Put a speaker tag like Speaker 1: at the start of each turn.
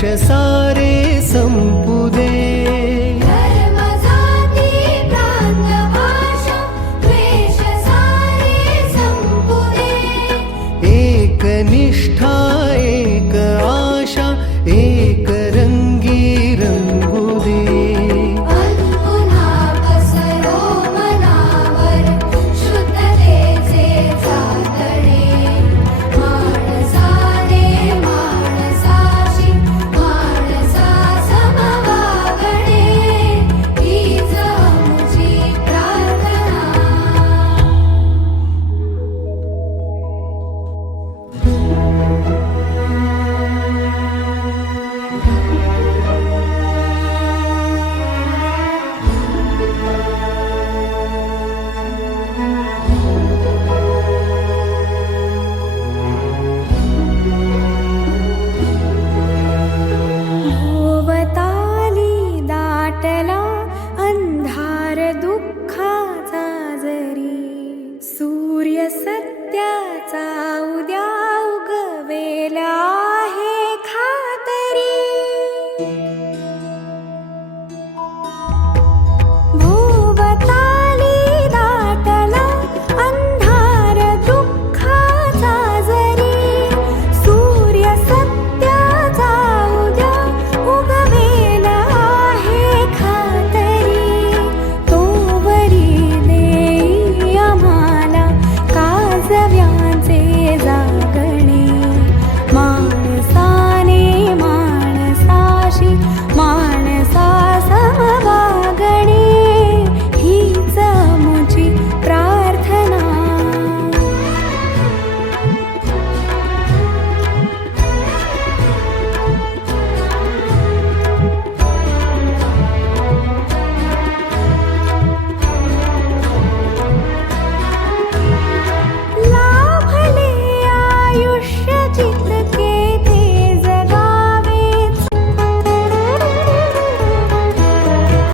Speaker 1: प्रान्तभाषा द्वेषसारे सम्पुदे